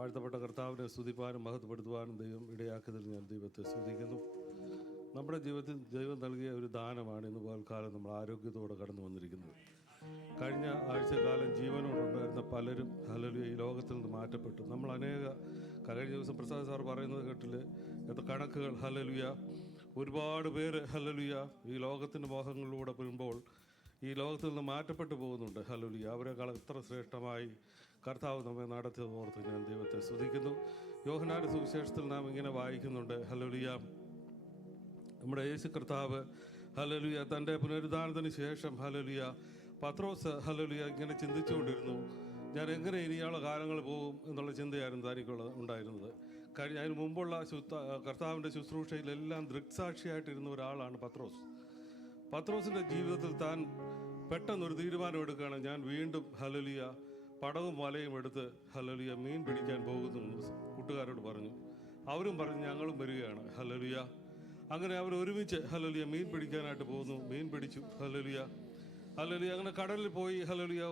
വാഴ്ത്തപ്പെട്ട കർത്താവിനെ സ്തുതിപ്പാനും മഹത്വപ്പെടുത്തുവാനും ദൈവം ഇടയാക്കുന്നതിൽ ഞാൻ ദൈവത്തെ സ്തുതിക്കുന്നു. നമ്മുടെ ജീവിതത്തിൽ ദൈവം നൽകിയ ഒരു ദാനമാണ് ഇന്ന് പകൽക്കാലം നമ്മൾ ആരോഗ്യത്തോടെ കടന്നു വന്നിരിക്കുന്നത്. കഴിഞ്ഞ ആഴ്ചക്കാലം ജീവനോടുണ്ടായിരുന്ന പലരും ഹല്ലേലൂയ ഈ ലോകത്തിൽ നിന്ന് മാറ്റപ്പെട്ടു. നമ്മൾ കഴിഞ്ഞ ദിവസം പ്രസാദ് സാർ പറയുന്നത് കേട്ടില് എത്ര കണക്കുകൾ ഹല്ലേലൂയ, ഒരുപാട് പേര് ഹല്ലേലൂയ ഈ ലോകത്തിൻ്റെ മോഹങ്ങളിലൂടെ വരുമ്പോൾ ഈ ലോകത്തിൽ നിന്ന് മാറ്റപ്പെട്ടു പോകുന്നുണ്ട്. ഹല്ലേലൂയ, അവരെക്കാൾ എത്ര ശ്രേഷ്ഠമായി കർത്താവ് നമ്മെ നടത്തിയത് ഓർത്ത് ഞാൻ ദൈവത്തെ സ്തുതിക്കുന്നു. യോഹന്നാന്റെ സുവിശേഷത്തിൽ നാം ഇങ്ങനെ വായിക്കുന്നുണ്ട്, ഹല്ലേലൂയ, നമ്മുടെ യേശു കർത്താവ് ഹല്ലേലൂയ തൻ്റെ പുനരുദ്ധാനത്തിന് ശേഷം ഹല്ലേലൂയ പത്രോസ് ഹല്ലേലൂയ ഇങ്ങനെ ചിന്തിച്ചുകൊണ്ടിരുന്നു, ഞാൻ എങ്ങനെ ഇനിയുള്ള കാലങ്ങൾ പോകും എന്നുള്ള ചിന്തയായിരുന്നു ഉണ്ടായിരുന്നത്. അതിന് മുമ്പുള്ള കർത്താവിൻ്റെ ശുശ്രൂഷയിലെല്ലാം ദൃക്സാക്ഷിയായിട്ടിരുന്ന ഒരാളാണ് പത്രോസ്. പത്രോസിൻ്റെ ജീവിതത്തിൽ താൻ പെട്ടെന്നൊരു തീരുമാനം എടുക്കുകയാണ്, ഞാൻ വീണ്ടും ഹല്ലേലൂയ പടവും വലയും എടുത്ത് ഹല്ലേലൂയ മീൻ പിടിക്കാൻ പോകുന്നു കൂട്ടുകാരോട് പറഞ്ഞു. അവരും പറഞ്ഞു ഞങ്ങളും വരികയാണ്. ഹല്ലേലൂയ, അങ്ങനെ അവർ ഒരുമിച്ച് ഹല്ലേലൂയ മീൻ പിടിക്കാനായിട്ട് പോകുന്നു. മീൻ പിടിച്ചു. ഹല്ലേലൂയ ഹല്ലേലൂയ അങ്ങനെ കടലിൽ പോയി. ഹല്ലേലൂയ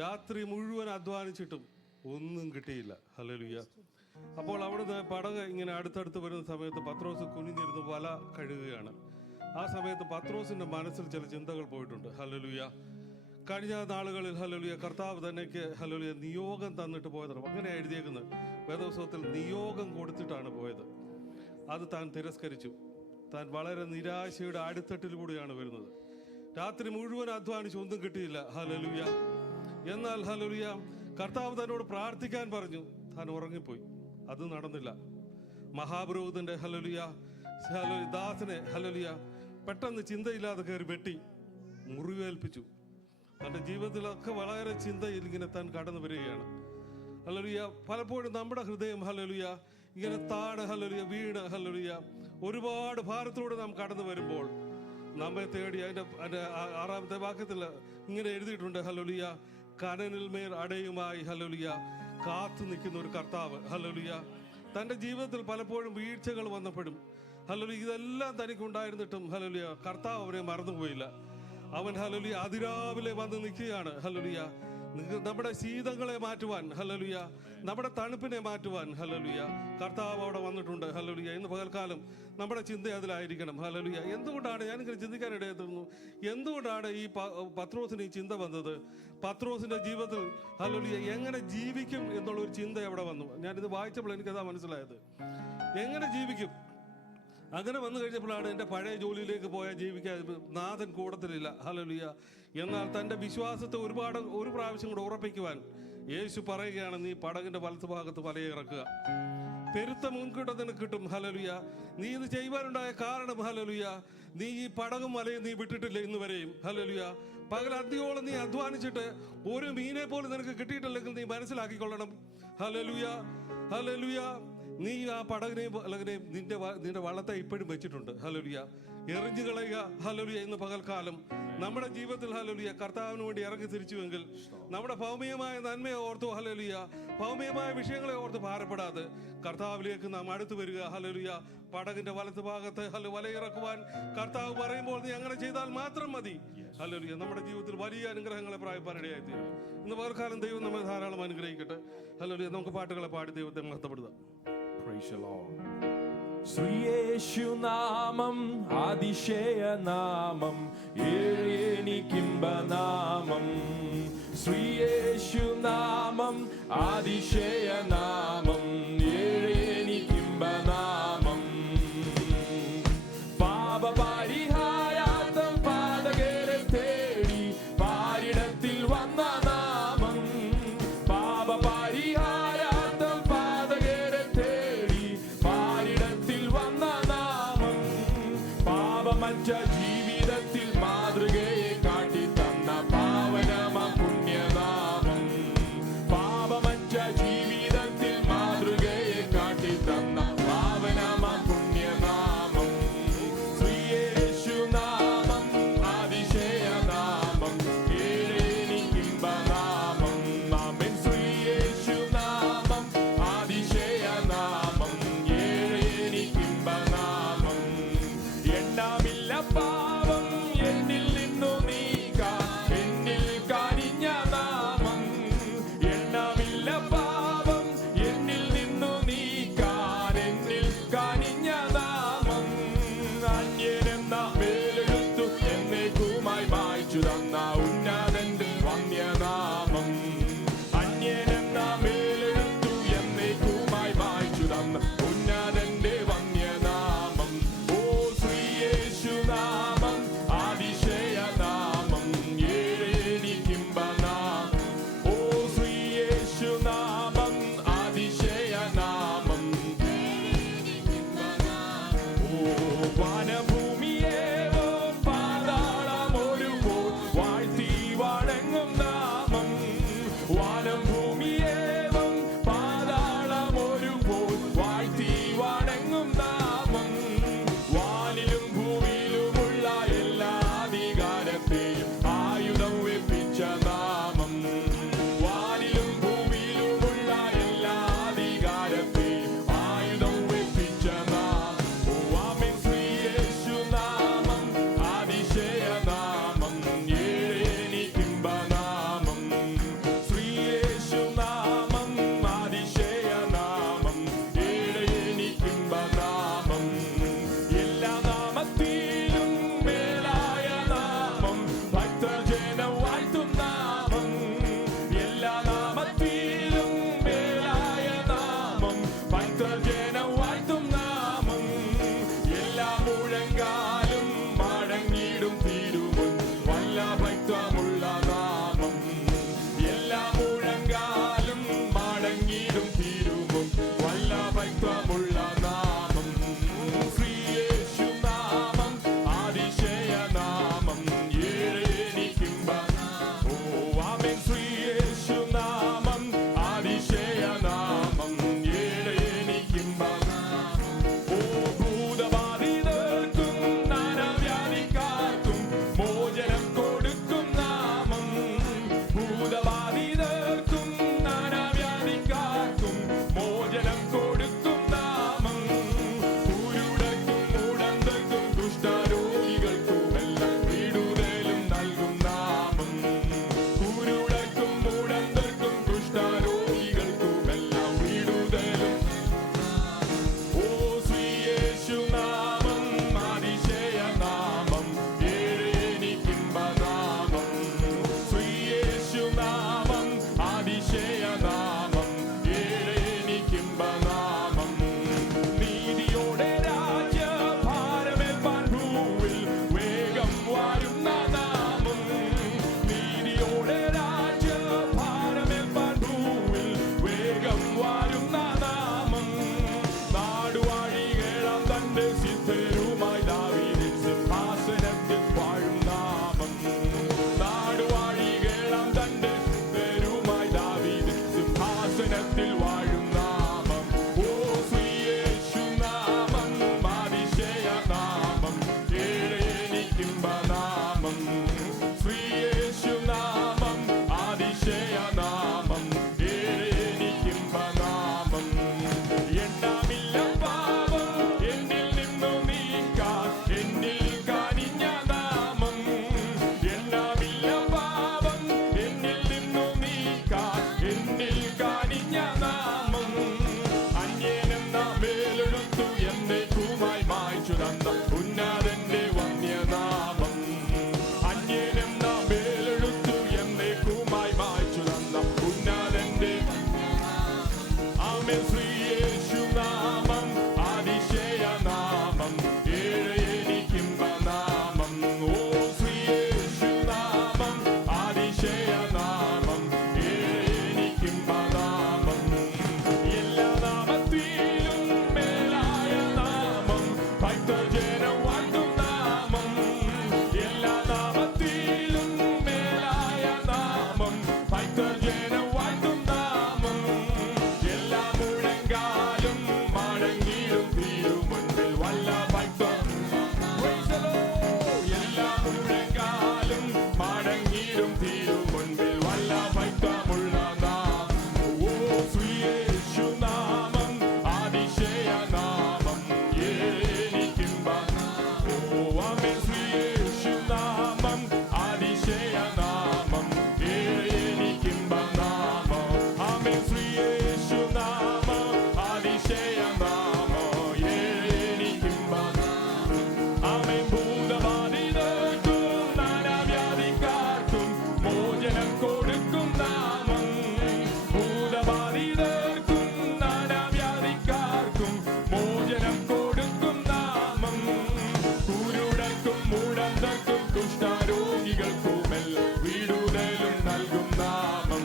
രാത്രി മുഴുവൻ അധ്വാനിച്ചിട്ടും ഒന്നും കിട്ടിയില്ല. ഹല്ലേലൂയ, അപ്പോൾ അവിടുന്ന് പടക് ഇങ്ങനെ അടുത്തടുത്ത് വരുന്ന സമയത്ത് പത്രോസ് കുനിഞ്ഞിരുന്ന് വല കഴുകുകയാണ്. ആ സമയത്ത് പത്രോസിൻ്റെ മനസ്സിൽ ചില ചിന്തകൾ പോയിട്ടുണ്ട്. ഹല്ലേലൂയ, കഴിഞ്ഞ നാളുകളിൽ ഹല്ലേലൂയ കർത്താവ് തന്നെക്ക് ഹല്ലേലൂയ നിയോഗം തന്നിട്ട് പോയതാണ്. അങ്ങനെ എഴുതിയേക്കുന്നത് വേദപുസ്തകത്തിൽ നിയോഗം കൊടുത്തിട്ടാണ് പോയത്. അത് താൻ തിരസ്കരിച്ചു. താൻ വളരെ നിരാശയുടെ അടിത്തട്ടിലൂടെയാണ് വരുന്നത്. രാത്രി മുഴുവൻ അധ്വാനിച്ച് ഒന്നും കിട്ടിയില്ല. ഹല്ലേലൂയ, എന്നാൽ ഹല്ലേലൂയ കർത്താവ് തന്നോട് പ്രാർത്ഥിക്കാൻ പറഞ്ഞു. താൻ ഉറങ്ങിപ്പോയി. അത് നടന്നില്ല. മഹാപുരോഹിതന്റെ ഹല്ലേലൂയ ദാസനെ ഹല്ലേലൂയ പെട്ടെന്ന് ചിന്തയില്ലാതെ കയറി വെട്ടി മുറിവേൽപ്പിച്ചു. തൻ്റെ ജീവിതത്തിലൊക്കെ വളരെ ചിന്തയിൽ ഇങ്ങനെ താൻ കടന്നു വരികയാണ്. ഹല്ലേലൂയ, പലപ്പോഴും നമ്മുടെ ഹൃദയം ഹല്ലേലൂയ ഇങ്ങനെ താഴെ ഹല്ലേലൂയ വീണ് ഹല്ലേലൂയ ഒരുപാട് ഭാരത്തിലൂടെ നാം കടന്നു വരുമ്പോൾ നമ്മെ തേടി അതിൻ്റെ 6-ാമത്തെ വാക്യത്തിൽ ഇങ്ങനെ എഴുതിയിട്ടുണ്ട്, ഹല്ലേലൂയ കനനിൽ മേൽ അടയുമായി ഹല്ലേലൂയ കാത്തു നിൽക്കുന്ന ഒരു കർത്താവ്. ഹല്ലേലൂയ, തൻ്റെ ജീവിതത്തിൽ പലപ്പോഴും വീഴ്ചകൾ വന്നപ്പോഴും ഹല്ലേലൂയ ഇതെല്ലാം തനിക്കുണ്ടായിരുന്നിട്ടും ഹല്ലേലൂയ കർത്താവ് അവനെ മറന്നുപോയില്ല. അവൻ ഹല്ലേലൂയ അതിരാവിലെ വന്ന് നിൽക്കുകയാണ്. ഹല്ലേലൂയ, നമ്മുടെ ശീതങ്ങളെ മാറ്റുവാൻ ഹല്ലേലൂയ, നമ്മുടെ തണുപ്പിനെ മാറ്റുവാൻ ഹല്ലേലൂയ കർത്താവ് അവിടെ വന്നിട്ടുണ്ട്. ഹല്ലേലൂയ, ഇന്ന് പകൽക്കാലം നമ്മുടെ ചിന്ത അതിലായിരിക്കണം. ഹല്ലേലൂയ, എന്തുകൊണ്ടാണ് ഞാനിങ്ങനെ ചിന്തിക്കാനിടയെ തീർന്നു, എന്തുകൊണ്ടാണ് ഈ പത്രോസിന് ഈ ചിന്ത വന്നത്? പത്രോസിന്റെ ജീവിതത്തിൽ ഹല്ലേലൂയ എങ്ങനെ ജീവിക്കും എന്നുള്ളൊരു ചിന്ത എവിടെ വന്നു? ഞാനിത് വായിച്ചപ്പോൾ എനിക്കതാ മനസ്സിലായത്. എങ്ങനെ ജീവിക്കും? അങ്ങനെ വന്നു കഴിഞ്ഞപ്പോഴാണ് എൻ്റെ പഴയ ജോലിയിലേക്ക് പോയാൽ ജീവിക്കാൻ നാഥൻ കൂടത്തിലില്ല. ഹല്ലേലൂയ, എന്നാൽ തൻ്റെ വിശ്വാസത്തെ ഒരു പ്രാവശ്യം കൂടെ ഉറപ്പിക്കുവാൻ യേശു പറയുകയാണ്, നീ പടകിൻ്റെ വലത്ത് ഭാഗത്ത് വലയിറക്കുക, പെരുത്ത മുൻകൂട്ടം നിനക്ക് കിട്ടും. ഹല്ലേലൂയ, നീ ഇത് ചെയ്യുവാനുണ്ടായ കാരണം ഹല്ലേലൂയ നീ ഈ പടകും വലയും നീ വിട്ടിട്ടില്ല ഇന്ന് വരെയും. ഹല്ലേലൂയ, പകൽ അന്തിയോളം നീ അധ്വാനിച്ചിട്ട് ഒരു മീനെ പോലും നിനക്ക് കിട്ടിയിട്ടില്ലെങ്കിൽ നീ മനസ്സിലാക്കിക്കൊള്ളണം. ഹല്ലേലൂയ ഹല്ലേലൂയ, നീ ആ പടകിനെയും അല്ലെങ്കിൽ നിന്റെ വള്ളത്തെ ഇപ്പോഴും വെച്ചിട്ടുണ്ട്. ഹല്ലേലൂയ, എറിഞ്ഞു കളയുക. ഹല്ലേലൂയ, ഇന്ന് പകൽക്കാലം നമ്മുടെ ജീവിതത്തിൽ ഹല്ലേലൂയ കർത്താവിന് വേണ്ടി ഇറങ്ങി തിരിച്ചുവെങ്കിൽ നമ്മുടെ ഭൗമികമായ നന്മയെ ഓർത്ത് ഹല്ലേലൂയ ഭൗമികമായ വിഷയങ്ങളെ ഓർത്ത് ഭാരപ്പെടാതെ കർത്താവിലേക്ക് നാം അടുത്ത് വരിക. ഹല്ലേലൂയ, പടകിന്റെ വലത്ത് ഭാഗത്ത് വലയിറക്കുവാൻ കർത്താവ് പറയുമ്പോൾ നീ അങ്ങനെ ചെയ്താൽ മാത്രം മതി. ഹല്ലേലൂയ, നമ്മുടെ ജീവിതത്തിൽ വലിയ അനുഗ്രഹങ്ങളെ പ്രായപ്പാനിടയായിത്തീരും. ഇന്ന് പകൽക്കാലം ദൈവം നമ്മെ ധാരാളം അനുഗ്രഹിക്കട്ടെ. ഹല്ലേലൂയ, നമുക്ക് പാട്ടുകളെ പാടി ദൈവത്തെ മഹത്വപ്പെടുത്താം. Praise the Lord. ശ്രീയേശു നാമം അതിശയ നാമം, ഏഴെനിക്കിമ്പ നാമം. ശ്രീയേശു നാമം അതിശയ നാമം, ഏഴെനിക്കിമ്പ നാമം. പാപപരിഹാരാർത്ഥം പാതകരെ തേടി പാരിടത്തിൽ വന്ന നാമം. പാപപരിഹാരാർത്ഥം പാതകരെ തേടി പാരിടത്തിൽ വന്ന നാമം. പാപമറ്റ ജീവിതത്തിൽ മാതൃകയെ കാട്ടി തന്ന പാവനമ പുണ്യനാമം. പാപമറ്റ ജീവിതത്തിൽ മാതൃകയെ കാട്ടി തന്ന പാവനമ പുണ്യനാമം. ശ്രീയേശു നാമം അതിശയ നാമം, ഏഴെനിക്കിമ്പ നാമം. ആമേൻ. ശ്രീയേശു നാമം അതിശയ നാമം, ഏഴെനിക്കിമ്പ നാമം. എണ്ണമില്ല അനുദിനത്തിൽ വാഴും നാമം. ഓ ശ്രീയേശു നാമം, അതിശയ നാമം, ഏറെ എനിക്കിമ്പ നാമം. ശ്രീയേശു നാമം, അതിശയ നാമം, ഏറെ എനിക്കിമ്പ നാമം. എണ്ണമില്ല പാപം എന്നിൽ നിന്നു നീക്കാൻ എന്നിൽ കനിഞ്ഞ നാമം. എണ്ണമില്ല പാപം എന്നിൽ നിന്നു നീക്കാൻ എന്നിൽ കനിഞ്ഞ നാമം. അന്യനെന്ന മേലെടുത്തു എന്നേക്കുമായി മായ്ച്ചു തന്ന ഉന്നതന്റെ വന്യനാമം. അന്യനെന്ന മേലെടുത്തു എന്നേക്കുമായി മായ്ച്ചു തന്ന ഉന്നതന്റെ ആമേൻ. ശ്രീയേശു നാമം, അതിശയ നാമം, ഏറെ എനിക്കിമ്പ നാമം. ഓ ശ്രീയേശു നാമം, അതിശയ നാമം, ഏറെ എനിക്കിമ്പ നാമം. എല്ലാ നാമത്തിലും മേലായ നാമം, ഭക്തജനം വാഴ്ത്തും നാമം. എല്ലാ നാമത്തിലും മേലായ നാമം, ഭക്തജനം വാഴ്ത്തും നാമം. എല്ലാ മുഴങ്കാലും മടങ്ങിടും തിരുമുൻപിൽ വല്ല ഭക്തം. എല്ലാ മുഴങ്കാലും മടങ്ങിടും തിരുമുൻപിൽ വല്ല ഭക്തമുള്ള നാമം. ഓ ശ്രീയേശു നാമം, അതിശയ നാമം, ഏറെ എനിക്കിമ്പ. ഓ ആമേൻ. ശ്രീയേശു നാമം, അതിശയ നാമം, ഏറെ എനിക്കിമ്പ നാമം. ആമേൻ. ശ്രീയേശു നാമം, അതിശയ നാമം, ഏറെ എനിക്കിമ്പ നാമം. ആമേൻ. ഭൂതബാധിതർക്കും നാനാവ്യാധിക്കാർക്കും മോചനം കൊടുക്കും നാമം. ഭൂതബാധിതർക്കും നാനാവ്യാധിക്കാർക്കും മോചനം കൊടുക്കും നാമം. കുരുടർക്കും മുടന്തർക്കും കുഷ്ഠരോഗികൾക്കുമെല്ലാം വിടുതലും നൽകും നാമം.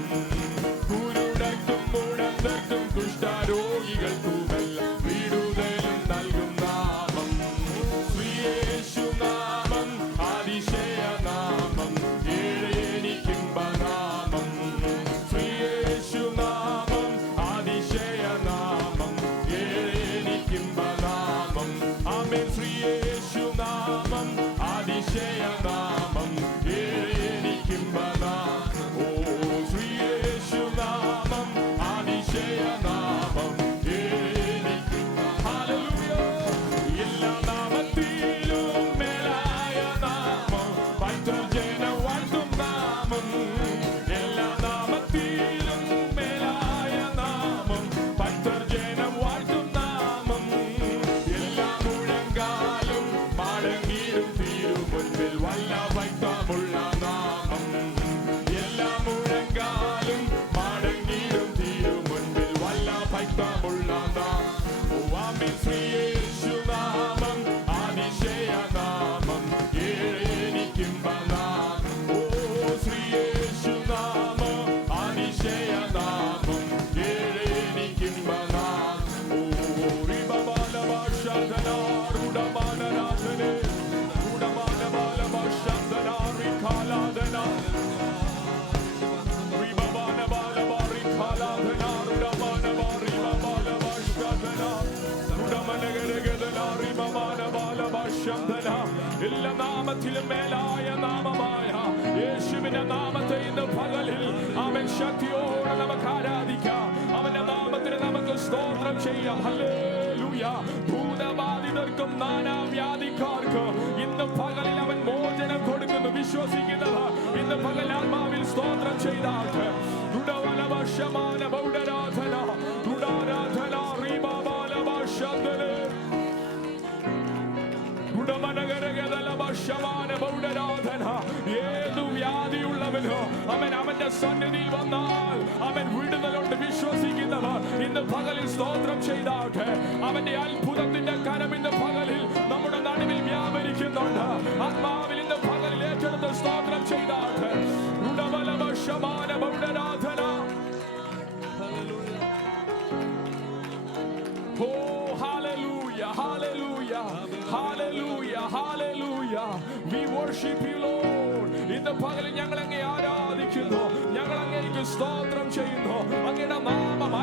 കുരുടർക്കും മുടന്തർക്കും കുഷ്ഠരോഗികൾക്കുമെല്ലാം വിടുതലും നൽകും നാമം. ശ്രീയേശു നാമം, അതിശയ നാമം, ഏറെ എനിക്കിമ്പ നാമം. ശ്രീയേശു നാമം, അതിശയ നാമം, ഏറെ എനിക്കിമ്പ നാമം. ആമേൻ. ശ്രീയേശു നാമം, അതിശയ നാമം, ഏറെ എനിക്കിമ്പ നാമം. ഓ ശ്രീയേശു നാമം, അതിശയ നാമം, ഏറെ എനിക്കിമ്പ. ഹല്ലേലൂയ. എല്ലാ നാമത്തിലും മേലായ നാമം, ഭക്തജനം വാഴ്ത്തും നാമം. എല്ലാ നാമത്തിലും മേലായ നാമം, ഭക്തജനം വാഴ്ത്തും നാമം. എല്ലാ മുഴങ്കാലും മടങ്ങിടും തിരുമുൻപിൽ വല്ല ഭക്തമുള്ള നാമം. എല്ലാ മുഴങ്കാലും മടങ്ങിടും തിരുമുൻപിൽ വല്ല ഭക്തമുള്ള നാമം. ഓ ആമേൻ. ശ്രീയേശു നാമം, അതിശയ നാമം, ഏറെ എനിക്കിമ്പ നാമം. ഓ ശ്രീയേശു നാമം, അതിശയ നാമം, ഏറെ എനിക്കിമ്പ നാമം. ഓ റിബബാലബാഷാദന രുഡമാനനാഥനെ രുഡമാനബാലബാഷാദന റിഖാലാദന റിബബാനബാലബാറിഖാലാദന രുഡമാനബാറിബബാലബാഷാദന രുഡമനഗരഗദന റിബബാനബാലബാഷാദന. എല്ലാ നാമത്തിലും മേലായ നാമമായ യേശുവിന്റെ നാമത്തെ ഇന്ന് പകലിൽ അവൻ ശക്തിയോടെ നമുക്ക് ആരാധിക്കാം. അവന്റെ നാമത്തിന് നമുക്ക് സ്തോത്രം ചെയ്യാം. ഹല്ലേലൂയ. ഭൂതബാധിതർക്കും നാനാവ്യാധിക്കാർക്കും ഇന്ന് പകലിൽ അവൻ മോചനം കൊടുക്കുന്നു. വിശ്വസിക്കുന്നവർ ഇന്ന് പകൽ ആത്മാവിൽ സ്തോത്രം ചെയ്താട്ട് രുഡവലവശമാന ബൗഡരാധന രുഡാരാധന റീബാബാലവശദനെ ഏതു വ്യാധിയുള്ളവനോ അവൻ അവന്റെ സന്നിധിയിൽ വന്നാൽ അവൻ വിടുതലുണ്ട്. വിശ്വസിക്കുന്നവർ ഇന്ന് പകലിൽ സ്തോത്രം ചെയ്താട്ടെ. അവന്റെ അത്ഭുതത്തിന്റെ കരം ഇന്ന് പകലിൽ നമ്മുടെ നടുവിൽ വ്യാപരിക്കുന്നുണ്ട്. ആത്മാവിൽ ഇന്ന് പകലിൽ ഏറ്റെടുത്ത് സ്തോത്രം ചെയ്താട്ടെ. രുഡവലവശമാന ബൗഡരാധന. Oh, hallelujah, hallelujah, hallelujah, hallelujah. We worship you, Lord. ഇന്ന് പകലിൽ ഞങ്ങൾ അങ്ങേ ആരാധിക്കുന്നു. ഞങ്ങൾ അങ്ങേക്ക് സ്തോത്രം ചെയ്യുന്നു. അങ്ങയുടെ നാമം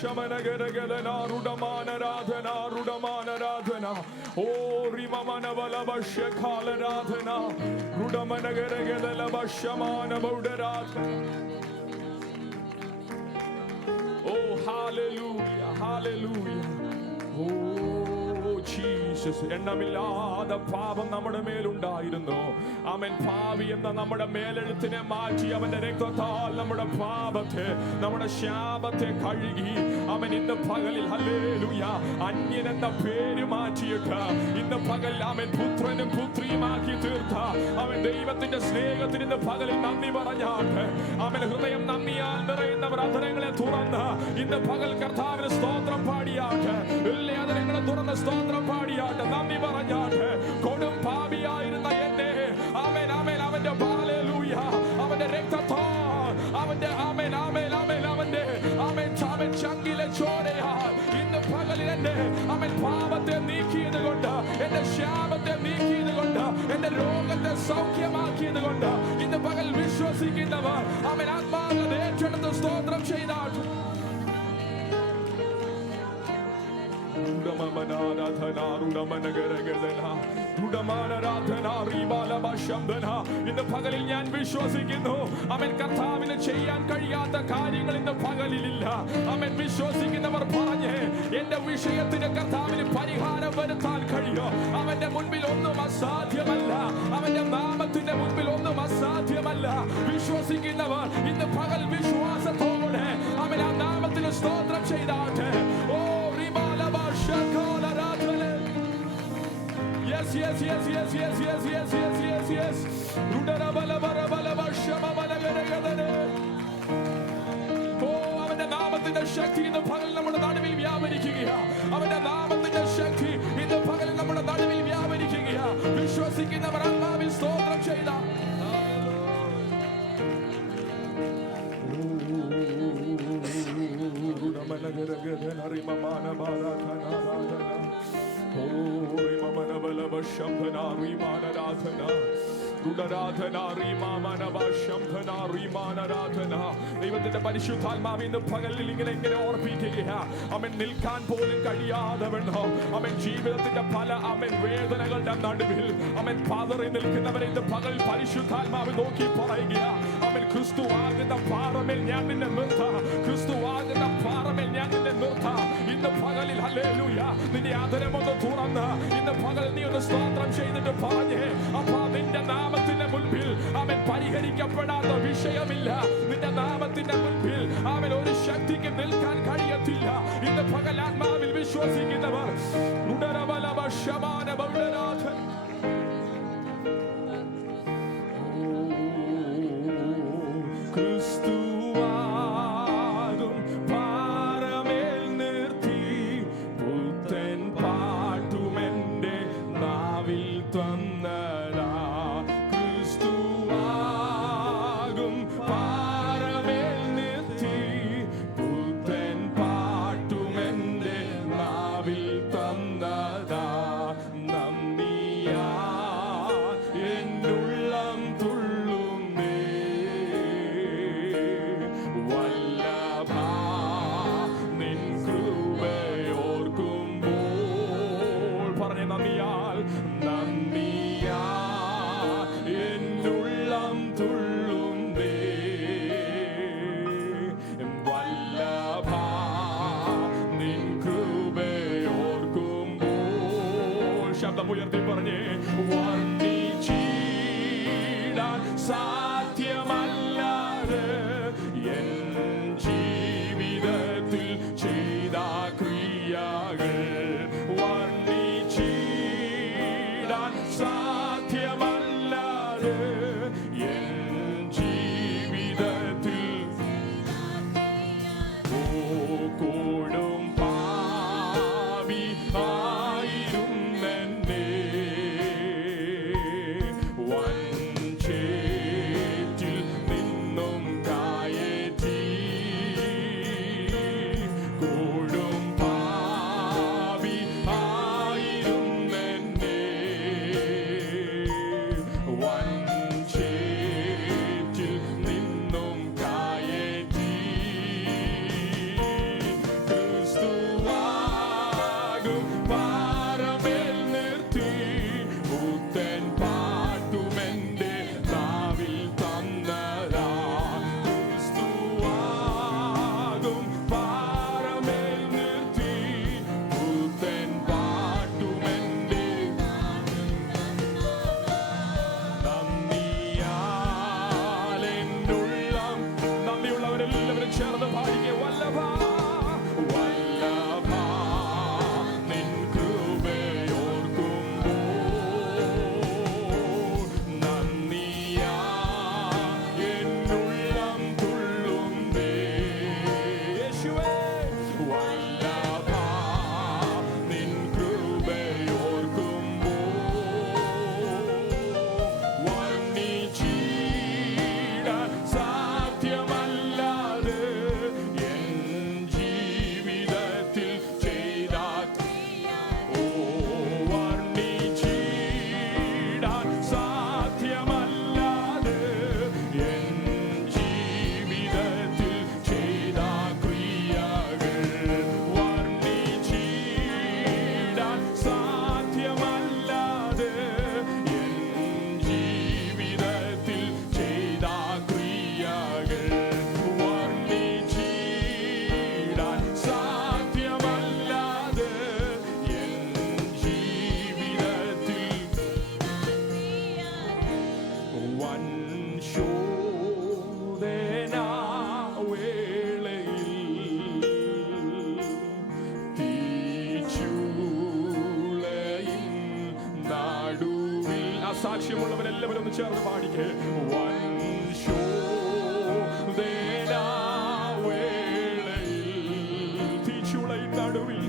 ശമനഗരഗദന രുഡമാനരാധന രുഡമാനരാധന ഓ റിമമനബലബശ്യകാലരാധന രുഡമനഗരഗദലബശ്യമാനബൗഡരാധന. Oh, hallelujah, hallelujah. Oh, Jesus. എണ്ണമില്ലാതെ പാപം നമ്മുടെ മേലുണ്ടായിരുന്നു. അവൻ പാപി എന്ന നമ്മുടെ മേലെഴുത്തിനെ മാറ്റി അവന്റെ രക്തത്താൽ നമ്മുടെ പാപത്തെ, നമ്മുടെ ശാപത്തെ കഴുകി അവൻ ഇന്ന് പകലിൽ ഹല്ലേലൂയ അന്യൻ എന്ന പേര് മാറ്റിയിട്ട് ഇന്ന് പകൽ അവൻ പുത്രനും പുത്രിയുമാക്കി തീർത്ത അവൻ ദൈവത്തിന്റെ സ്നേഹത്തിന് ഇന്ന് പകലിൽ നന്ദി പറഞ്ഞാട്ട് അവൻ ഹൃദയം നന്ദിയാൽ നിറയുന്നവർ അധരങ്ങളെ തുറന്ന് ഇന്ന് പകൽ കർത്താവിന് സ്തോത്രം പാടിയാട്ട്, എല്ലാ അധരങ്ങളെ തുറന്ന് സ്തോത്രം പാടിയാട്ട് നന്ദി പറഞ്ഞാട്ട് കൊടും പാപിയായിരുന്ന എന്നെ ആമേൻ ആമേൻ അവന്റെ ഹല്ലേലൂയ അവന്റെ രക്തത്താൽ അവന്റെ ആമേൻ ആമേൻ ആമേൻ അവന്റെ ആമേൻ ആമേൻ ചങ്കിലെ ചോരയാൽ ഇന്ന് പകലിൽ എന്റെ അവൻ പാപത്തെ നീക്കിയത് കൊണ്ട്, എന്റെ ശാപത്തെ നീക്കിയത് കൊണ്ട്, എന്റെ രോഗത്തെ സൗഖ്യമാക്കിയത് കൊണ്ട് ഇന്ന് പകൽ വിശ്വസിക്കുന്നവർ അവൻ ആത്മാവിൽ ഏറ്റെടുത്ത് സ്തോത്രം ചെയ്താട്ട് ഇന്ന് പകലിൽ ഞാൻ വിശ്വസിക്കുന്നു അവൻ കർത്താവിന് ചെയ്യാൻ കഴിയാത്ത കാര്യങ്ങൾ ഇന്ന് പകലിലില്ല. അവൻ വിശ്വസിക്കുന്നവർ പറഞ്ഞ് എന്റെ വിഷയത്തിന് കർത്താവിന് പരിഹാരം വരുത്താൻ കഴിയോ? അവന്റെ മുൻപിൽ ഒന്നും അസാധ്യമല്ല, അവന്റെ നാമത്തിന്റെ മുൻപിൽ ഒന്നും അസാധ്യമല്ല. വിശ്വസിക്കുന്നവർ ഇന്ന് പകൽ വിശ്വാസത്തോടെ അവൻ ആ നാമത്തിന് സ്തോത്രം ചെയ്താട്ടെ. ഓ yes yes yes yes yes yes yes yes yes yes rudara bala bara bala bashama bala gare ഓ അവന്റെ നാമത്തിന്റെ ശക്തി ഇന്ന് പകൽ നമ്മുടെ നടുവിൽ വ്യാപരിക്കുകയാണ്. അവന്റെ നാമത്തിന്റെ ശക്തി ഇന്ന് പകൽ നമ്മുടെ നടുവിൽ വ്യാപരിക്കുകയാണ്. വിശ്വസിക്കുന്നവർ ആത്മാവിൽ സ്തോത്രം ചെയ്ത ദൈവത്തിന്റെ പരിശുദ്ധാത്മാവ് ഇന്ന് പകലിൽ ഇങ്ങനെ ഓർപ്പിക്കുകയാ. അവൻ നിൽക്കാൻ പോലും കഴിയാതെ വേണോ അവൻ ജീവിതത്തിന്റെ പല അവൻ വേദനകളുടെ നടുവിൽ അവൻ പതറി നിൽക്കുന്നവരെ ഇന്ന് പകൽ പരിശുദ്ധാത്മാവ് നോക്കി പറയുകയാ. അവൻ ക്രിസ്തുവാകുന്ന പാറമേൽ ഞാൻ നിന്നെ നിർത്താം, ക്രിസ്തുവാകുന്ന പാറമേൽ ഞാൻ നിന്നെ നിർത്താം. ഇന്ന് പകലിൽ ഹല്ലേലൂയ നിന്റെ ആദരമൊന്ന് തുറന്ന് ഇന്ന് പകൽ നീ ഒന്ന് സ്തോത്രം ചെയ്തിട്ട് പറഞ്ഞേ അപ്പാ നിന്റെ നാമത്തിന്റെ മുൻപിൽ അവൻ പരിഹരിക്കപ്പെടാത്ത വിഷയമില്ല. നിന്റെ നാമത്തിന്റെ മുൻപിൽ അവൻ ഒരു ശക്തിക്ക് നിൽക്കാൻ കഴിയത്തില്ല. ഇന്ന് പകൽ ആത്മാവിൽ വിശ്വസിക്കുന്നവർ ക്രിസ്തുവാകും പാറമേൽ നിർത്തി പുത്തൻ പാട്ടുമെന്റെ നാവിൽ തന്നടാ. ക്രിസ്തുവാകും പാറമേൽ നിർത്തി പുത്തൻ പാട്ടുമെന്റെ നാവിൽ തന്നടാ. നന്ദിയാ എന്നുള്ളം തുള്ളുന്നേ വല്ലഭ നിൻ കൃപയോർക്കുമ്പോൾ പറഞ്ഞ നന്ദിയാൽ നന്ദിയാ എന്നുള്ളം തുള്ളുന്നേ വല്ലഭ നിൻ കൃപയോർക്കുമ്പോൾ ശബ്ദമുയർത്തി പറഞ്ഞേ വർണ്ണിച്ചിടാൻ സാധ്യമല്ലാതെ എൻ ജീവിതത്തിൽ ചെയ്ത ക്രിയകൾ വർണ്ണിച്ചിടാൻ സാധ്യമല്ലാതെ എൻ ജീവിതത്തിൽ കൊടും പാപി ആയിരുന്നെന്നെ വഞ്ചേറ്റിൽ നിന്നും കയറ്റി കൊടും പാപി ആയിരുന്നെന്നെ സാക്ഷ്യമുള്ളവരെല്ലാവരും ഒന്ന് ചേർന്ന് പാടിക്കേ. തീച്ചുളയിൻ നടുവിൽ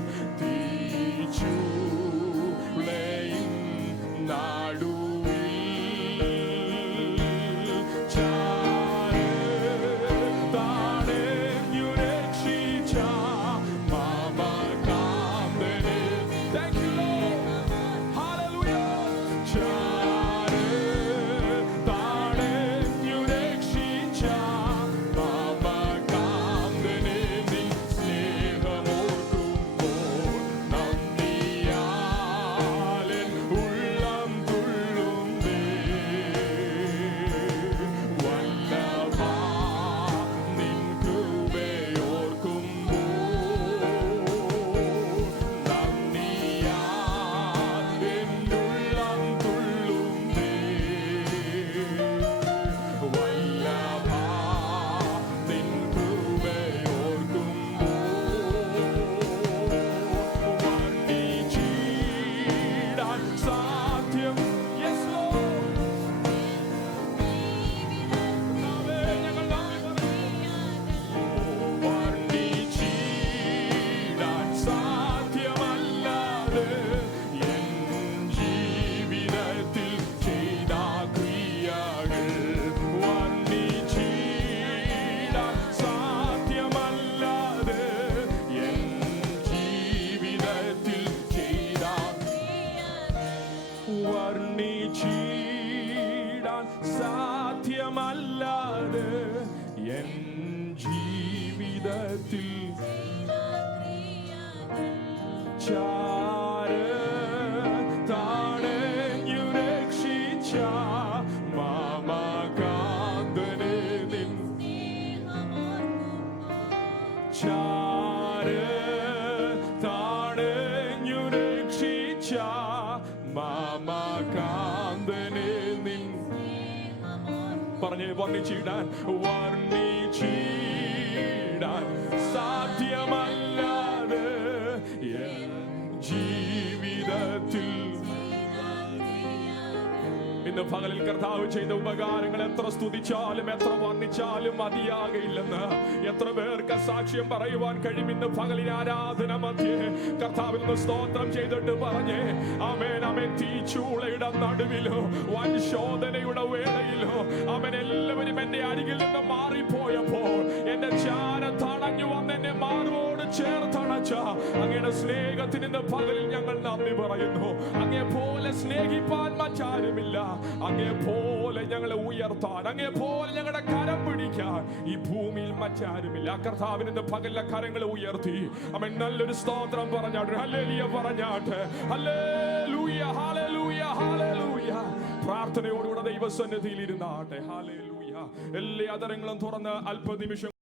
സാധ്യമല്ലാതെ എൻ ജീവിതത്തിൽ താണഞ്ഞു രക്ഷിച്ച മാമകാന്തനെ നിൻ താണഞ്ഞു രക്ഷിച്ച മാമകാന്തനെ നിൻ പറഞ്ഞ് വർണ്ണിച്ചിടാൻ സാധ്യമല്ലാതെ ജീവിതത്തിൽ ഇന്ന് പകലിൽ കർത്താവ് ചെയ്ത ഉപകാരങ്ങൾ എത്ര സ്തുതിച്ചാലും എത്ര വർണ്ണിച്ചാലും മതിയാകയില്ലെന്ന് എത്ര പേർക്ക് സാക്ഷ്യം പറയുവാൻ കഴിയും. ഇന്ന് പകലിൽ ആരാധന മധ്യേ കർത്താവിൽ നിന്ന് സ്തോത്രം ചെയ്തിട്ട് പറഞ്ഞേ ആമേൻ ആമേൻ. തീച്ചൂളയുടെ നടുവിലോ വൻശോധനയുടെ വേളയിലോ അവൻ എല്ലാവരും എന്റെ അരികിൽ നിന്ന് മാറിപ്പോയപ്പോൾ എന്റെ ചാരം തണഞ്ഞു വന്ന് എന്നെ മാർവോട് ചേർത്തണച്ച അങ്ങയുടെ സ്നേഹത്തിന് ഇന്ന് പകലിൽ ഞങ്ങൾ നന്ദി പറയുന്നു. അങ്ങേ പോലെ സ്നേഹിപ്പാൻ മറ്റാരുമില്ല. അങ്ങേ പോലെ ഞങ്ങളെ ഉയർത്താൻ, അങ്ങേ പോലെ ഞങ്ങളുടെ കരം പിടിക്കാൻ ഈ ഭൂമിയിൽ മറ്റാരുമില്ല. കർത്താവിന്റെ പകലിലെ കരങ്ങളെ ഉയർത്തി അവൻ നല്ലൊരു സ്തോത്രം പറഞ്ഞാട്ടെ, ഹല്ലേലൂയ പറഞ്ഞാട്ടെ, ഹല്ലേലൂയ ഹല്ലേലൂയ ഹല്ലേലൂയ. പ്രാർത്ഥനയോടുകൂടെ ദൈവസന്നിധിയിൽ ഇരുന്നാട്ടെ. ഹല്ലേലൂയ. എല്ലാ അതരങ്ങളും തുറന്ന് അല്പനിമിഷം